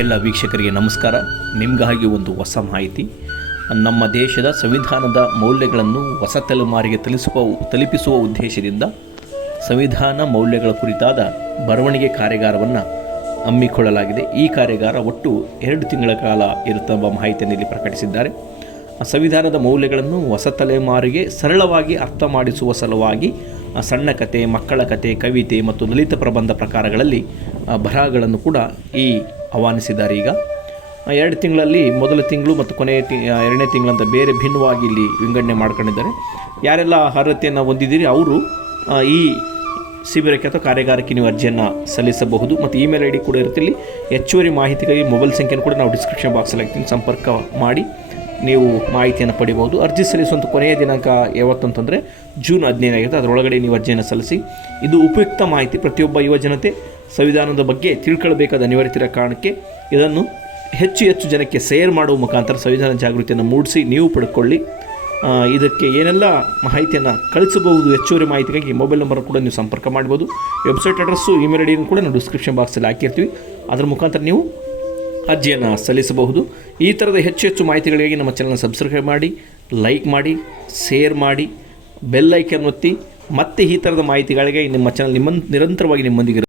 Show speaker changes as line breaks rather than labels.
ಎಲ್ಲ ವೀಕ್ಷಕರಿಗೆ ನಮಸ್ಕಾರ. ನಿಮಗಾಗಿ ಒಂದು ಹೊಸ ಮಾಹಿತಿ. ನಮ್ಮ ದೇಶದ ಸಂವಿಧಾನದ ಮೌಲ್ಯಗಳನ್ನು ಹೊಸ ತಲೆಮಾರಿಗೆ ತಲಿಸುವ ತಲುಪಿಸುವ ಉದ್ದೇಶದಿಂದ ಸಂವಿಧಾನ ಮೌಲ್ಯಗಳ ಕುರಿತಾದ ಬರವಣಿಗೆ ಕಾರ್ಯಾಗಾರವನ್ನು ಹಮ್ಮಿಕೊಳ್ಳಲಾಗಿದೆ. ಈ ಕಾರ್ಯಾಗಾರ ಒಟ್ಟು ಎರಡು ತಿಂಗಳ ಕಾಲ ಇರುತ್ತಂಬ ಮಾಹಿತಿಯನ್ನು ಇಲ್ಲಿ ಪ್ರಕಟಿಸಿದ್ದಾರೆ. ಸಂವಿಧಾನದ ಮೌಲ್ಯಗಳನ್ನು ಹೊಸ ತಲೆಮಾರಿಗೆ ಸರಳವಾಗಿ ಅರ್ಥ ಮಾಡಿಸುವ ಸಲುವಾಗಿ ಸಣ್ಣ ಕತೆ, ಮಕ್ಕಳ ಕತೆ, ಕವಿತೆ ಮತ್ತು ಲಲಿತ ಪ್ರಬಂಧ ಪ್ರಕಾರಗಳಲ್ಲಿ ಬರಹಗಳನ್ನು ಕೂಡ ಈ ಆಹ್ವಾನಿಸಿದ್ದಾರೆ. ಈಗ ಎರಡು ತಿಂಗಳಲ್ಲಿ ಮೊದಲ ತಿಂಗಳು ಮತ್ತು ಕೊನೆಯ ತಿ ಎರಡನೇ ತಿಂಗಳಂತ ಬೇರೆ ಭಿನ್ನವಾಗಿ ಇಲ್ಲಿ ವಿಂಗಡಣೆ ಮಾಡ್ಕೊಂಡಿದ್ದಾರೆ. ಯಾರೆಲ್ಲ ಅರ್ಹತೆಯನ್ನು ಹೊಂದಿದ್ದೀರಿ, ಅವರು ಈ ಶಿಬಿರಕ್ಕೆ ಅಥವಾ ಕಾರ್ಯಾಗಾರಕ್ಕೆ ನೀವು ಅರ್ಜಿಯನ್ನು ಸಲ್ಲಿಸಬಹುದು. ಮತ್ತು ಇಮೇಲ್ ಐ ಡಿ ಕೂಡ ಇರುತ್ತೆ. ಇಲ್ಲಿ ಹೆಚ್ಚುವರಿ ಮಾಹಿತಿಗಾಗಿ ಮೊಬೈಲ್ ಸಂಖ್ಯೆಯನ್ನು ಕೂಡ ನಾವು ಡಿಸ್ಕ್ರಿಪ್ಷನ್ ಬಾಕ್ಸಲ್ಲಿ ಹಾಕ್ತೀನಿ. ಸಂಪರ್ಕ ಮಾಡಿ. ನೀವು ಮಾಹಿತಿಯನ್ನು ಪಡಿಬೋದು ಅರ್ಜಿ ಸಲ್ಲಿಸುವಂಥ ಕೊನೆಯ ದಿನಾಂಕ ಯಾವತ್ತಂತಂದರೆ ಜೂನ್ ಹದಿನೈದಾಗಿರುತ್ತೆ ಅದರೊಳಗಡೆ ನೀವು ಅರ್ಜಿಯನ್ನು ಸಲ್ಲಿಸಿ, ಇದು ಉಪಯುಕ್ತ ಮಾಹಿತಿ ಪ್ರತಿಯೊಬ್ಬ ಯುವಜನತೆ ಸಂವಿಧಾನದ ಬಗ್ಗೆ ತಿಳ್ಕೊಳ್ಬೇಕಾದ ಅನಿವಾರ್ಯತೆಯ ಕಾರಣಕ್ಕೆ ಇದನ್ನು ಹೆಚ್ಚು ಹೆಚ್ಚು ಜನಕ್ಕೆ ಸೇರ್ ಮಾಡುವ ಮುಖಾಂತರ ಸಂವಿಧಾನ ಜಾಗೃತಿಯನ್ನು ಮೂಡಿಸಿ ನೀವು ಪಡ್ಕೊಳ್ಳಿ. ಇದಕ್ಕೆ ಏನೆಲ್ಲ ಮಾಹಿತಿಯನ್ನು ಕಳಿಸಬಹುದು ಹೆಚ್ಚುವರಿ ಮಾಹಿತಿಗಾಗಿ ಮೊಬೈಲ್ ನಂಬರ್ ಕೂಡ ನೀವು ಸಂಪರ್ಕ ಮಾಡ್ಬೋದು. ವೆಬ್ಸೈಟ್ ಅಡ್ರೆಸ್ಸು, ಇಮೇಲ್ ಐ ಡಿಯನ್ನು ಕೂಡ ನಾವು ಡಿಸ್ಕ್ರಿಪ್ಷನ್ ಬಾಕ್ಸಲ್ಲಿ ಹಾಕಿರ್ತೀವಿ. ಅದರ ಮುಖಾಂತರ ನೀವು ಅರ್ಜಿಯನ್ನು ಸಲ್ಲಿಸಬಹುದು. ಈ ಥರದ ಹೆಚ್ಚು ಹೆಚ್ಚು ಮಾಹಿತಿಗಳಿಗಾಗಿ ನಮ್ಮ ಚಾನಲ್ನ ಸಬ್ಸ್ಕ್ರೈಬ್ ಮಾಡಿ ಲೈಕ್ ಮಾಡಿ ಶೇರ್ ಮಾಡಿ ಬೆಲ್ ಐಕನ್ ಒತ್ತಿ ಮತ್ತೆ ಈ ಥರದ ಮಾಹಿತಿಗಳಿಗೆ ನಿಮ್ಮ ಚಾನಲ್ ನಿಮ್ಮ ನಿರಂತರವಾಗಿ ನಿಮ್ಮೊಂದಿಗೆ